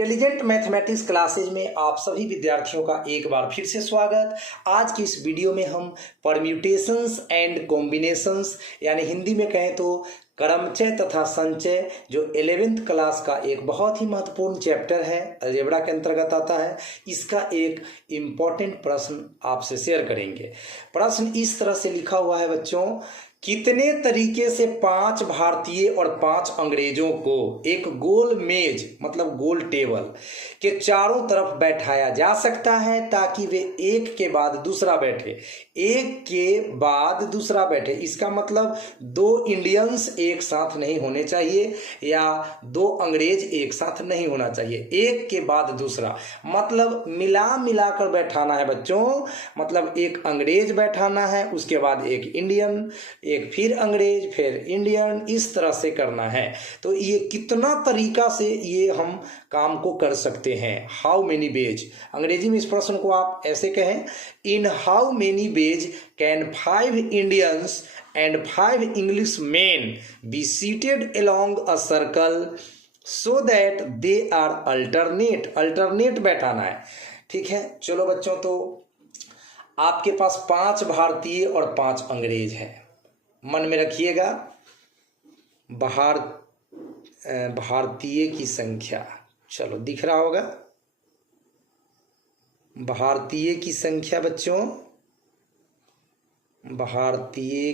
Intelligent mathematics classes में आप सभी विद्यार्थियों का एक बार फिर से स्वागत। आज की इस वीडियो में हम परम्यूटेशंस एंड कॉम्बिनेशंस यानी हिंदी में कहें तो क्रमचय तथा संचय जो 11th क्लास का एक बहुत ही महत्वपूर्ण चैप्टर है, अलजेब्रा के अंतर्गत आता है, इसका एक इम्पॉर्टेंट प्रश्न आपसे शेयर करेंगे। प्रश्न इस तरह से लिखा हुआ है बच्चों, कितने तरीके से 5 भारतीय और 5 अंग्रेजों को एक गोल मेज मतलब गोल टेबल के चारों तरफ बैठाया जा सकता है ताकि वे एक के बाद दूसरा बैठे, एक के बाद दूसरा बैठे। इसका मतलब 2 इंडियंस एक साथ नहीं होने चाहिए या 2 अंग्रेज एक साथ नहीं होना चाहिए, एक के बाद दूसरा मतलब मिला कर बैठाना है बच्चों। मतलब एक अंग्रेज बैठाना है, उसके बाद एक इंडियन, एक फिर अंग्रेज, फिर इंडियन, इस तरह से करना है। तो ये कितना तरीका से ये हम काम को कर सकते हैं। हाउ मेनी वेज, अंग्रेजी में इस प्रश्न को आप ऐसे कहें, in how many ways can 5 Indians and 5 English man be seated along a circle so that they are alternate बैठाना है। ठीक है, चलो बच्चों, तो आपके पास 5 भारतीय और 5 अंग्रेज हैं। मन में रखिएगा, भारतीय की संख्या, चलो दिख रहा होगा भारतीय की संख्या बच्चों, भारतीय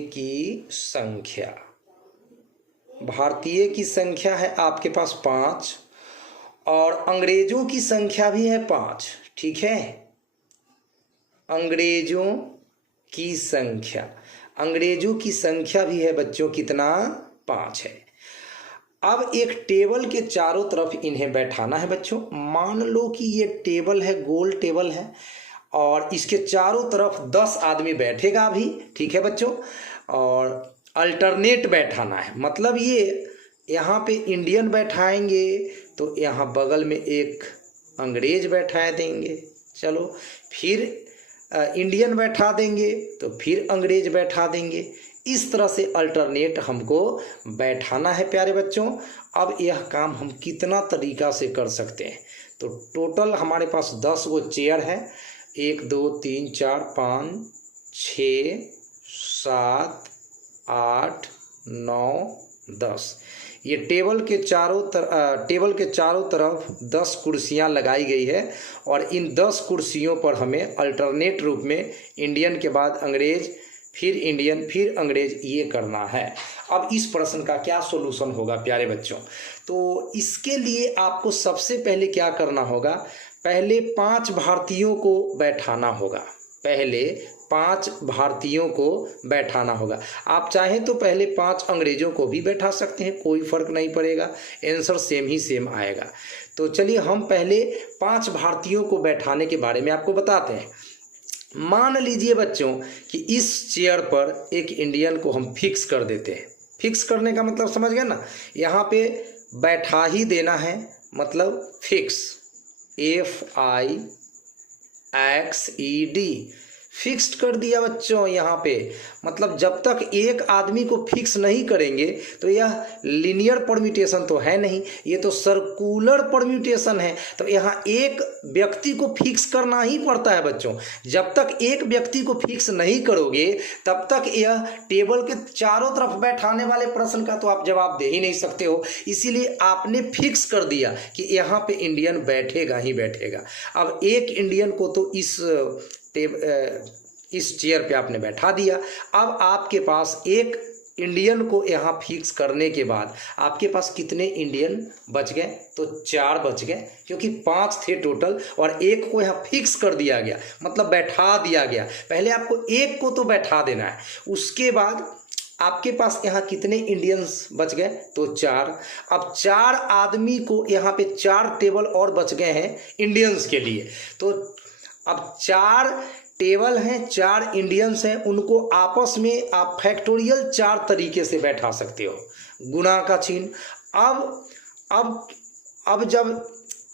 की संख्या है आपके पास 5 और अंग्रेजों की संख्या भी है 5। ठीक है, अंग्रेजों की संख्या भी है बच्चों, कितना? 5 है। अब एक टेबल के चारों तरफ इन्हें बैठाना है बच्चों। मान लो कि ये टेबल है, गोल टेबल है और इसके चारों तरफ 10 आदमी बैठेगा भी। ठीक है बच्चों, और अल्टरनेट बैठाना है, मतलब ये यहाँ पे इंडियन बैठाएंगे तो यहाँ बगल में एक अंग्रेज बैठा देंगे, चलो फिर इंडियन बैठा देंगे तो फिर अंग्रेज बैठा देंगे। इस तरह से अल्टरनेट हमको बैठाना है प्यारे बच्चों। अब यह काम हम कितना तरीका से कर सकते हैं, तो टोटल हमारे पास 10 गो चेयर है, 1 2 3 4 5 6 7 8 9 10। ये टेबल के चारों तरफ 10 कुर्सियां लगाई गई है और इन 10 कुर्सियों पर हमें अल्टरनेट रूप में इंडियन के बाद अंग्रेज, फिर इंडियन, फिर अंग्रेज, ये करना है। अब इस प्रश्न का क्या सॉल्यूशन होगा प्यारे बच्चों? तो इसके लिए आपको सबसे पहले क्या करना होगा, पहले 5 भारतीयों को बैठाना होगा। आप चाहें तो पहले 5 अंग्रेजों को भी बैठा सकते हैं, कोई फर्क नहीं पड़ेगा, आंसर सेम आएगा। तो चलिए हम पहले 5 भारतीयों को बैठाने के बारे में आपको बताते हैं। मान लीजिए बच्चों कि इस चेयर पर एक इंडियन को हम फिक्स कर देते हैं। फिक्स करने का मतलब समझ गए ना, यहाँ पे बैठा ही देना है, मतलब फिक्स, FIXED, फिक्स्ड कर दिया बच्चों। यहाँ पे मतलब जब तक एक आदमी को फिक्स नहीं करेंगे तो यह लीनियर परम्यूटेशन तो है नहीं, ये तो सर्कुलर परम्यूटेशन है। तो यहाँ एक व्यक्ति को फिक्स करना ही पड़ता है बच्चों। जब तक एक व्यक्ति को फिक्स नहीं करोगे तब तक यह टेबल के चारों तरफ बैठाने वाले प्रश्न का तो आप जवाब दे ही नहीं सकते हो। इसीलिए आपने फिक्स कर दिया कि यहाँ पे इंडियन बैठेगा ही बैठेगा। अब एक इंडियन को तो इस चेयर पे आपने बैठा दिया। अब आपके पास एक इंडियन को यहाँ फिक्स करने के बाद आपके पास कितने इंडियन बच गए? तो 4 बच गए, क्योंकि 5 थे टोटल और एक को यहाँ फिक्स कर दिया गया, मतलब बैठा दिया गया। पहले आपको एक को तो बैठा देना है, उसके बाद आपके पास यहाँ कितने इंडियंस बच गए? तो 4। अब 4 आदमी को यहाँ पे 4 टेबल और बच गए हैं इंडियंस के लिए। तो अब 4 टेबल हैं, 4 इंडियंस हैं, उनको आपस में आप फैक्टोरियल 4 तरीके से बैठा सकते हो, गुणा का चिन्ह। अब जब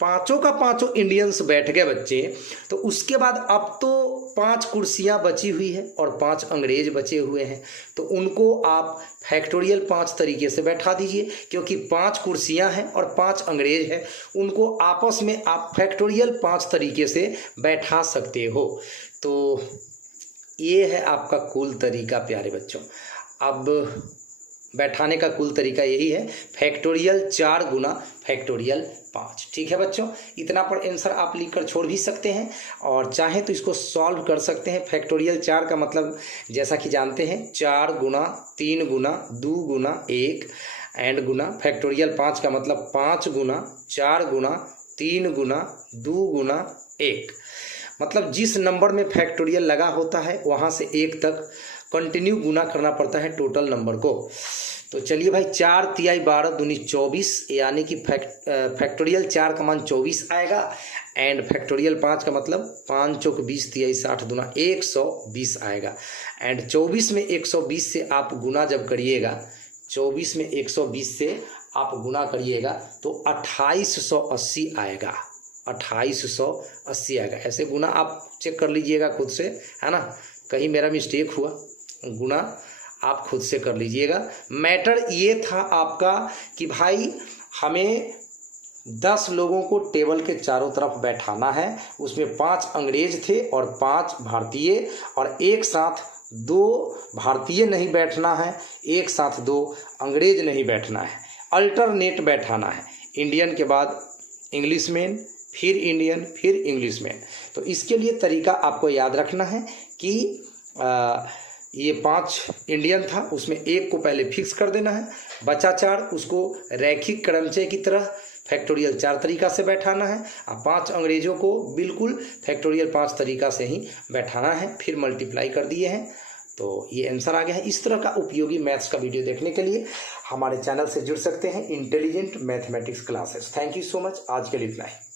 पांचों का पांचों इंडियंस बैठ गए बच्चे, तो उसके बाद अब तो 5 कुर्सियां बची हुई है और 5 अंग्रेज बचे हुए हैं, तो उनको आप फैक्टोरियल 5 तरीके से बैठा दीजिए, क्योंकि 5 कुर्सियां हैं और 5 अंग्रेज हैं, उनको आपस में आप फैक्टोरियल 5 तरीके से बैठा सकते हो। तो ये है आपका कुल तरीका प्यारे बच्चों। अब बैठाने का कुल तरीका यही है, फैक्टोरियल 4 गुना फैक्टोरियल 5। ठीक है बच्चों, इतना पर आंसर आप लिख कर छोड़ भी सकते हैं और चाहें तो इसको सॉल्व कर सकते हैं। फैक्टोरियल 4 का मतलब जैसा कि जानते हैं 4 गुना 3 गुना 2 गुना 1 एंड गुना फैक्टोरियल 5 का मतलब 5 गुना 4 गुना 3 गुना 2 गुना 1। मतलब जिस नंबर में फैक्टोरियल लगा होता है वहाँ से 1 तक कंटिन्यू गुना करना पड़ता है टोटल नंबर को। तो चलिए भाई, 4 तिहाई 12 दूनी 24, यानी कि फैक्टोरियल 4 का मान 24 आएगा एंड फैक्टोरियल 5 का मतलब 5 चौक 20 तिहाई 60 दूना 120 आएगा। एंड 24 में 120 से आप गुना जब करिएगा, 24 में 120 से आप गुना करिएगा तो 2880 आएगा, 2880 आएगा। ऐसे गुना आप चेक कर लीजिएगा खुद से, है ना, कहीं मेरा मिस्टेक हुआ, गुना आप खुद से कर लीजिएगा। मैटर ये था आपका कि भाई हमें 10 लोगों को टेबल के चारों तरफ बैठाना है, उसमें 5 अंग्रेज थे और 5 भारतीय, और एक साथ 2 भारतीय नहीं बैठना है, एक साथ 2 अंग्रेज नहीं बैठना है, अल्टरनेट बैठाना है। इंडियन के बाद इंग्लिशमैन, फिर इंडियन, फिर इंग्लिशमैन। तो इसके लिए तरीका आपको याद रखना है कि ये 5 इंडियन था, उसमें 1 को पहले फिक्स कर देना है, बचा 4 उसको रैखिक क्रमचय की तरह फैक्टोरियल 4 तरीका से बैठाना है, और 5 अंग्रेजों को बिल्कुल फैक्टोरियल 5 तरीका से ही बैठाना है, फिर मल्टीप्लाई कर दिए हैं। तो ये आंसर आ गया है। इस तरह का उपयोगी मैथ्स का वीडियो देखने के लिए हमारे चैनल से जुड़ सकते हैं, intelligent mathematics classes. Thank you so much, आज के लिए इतना ही।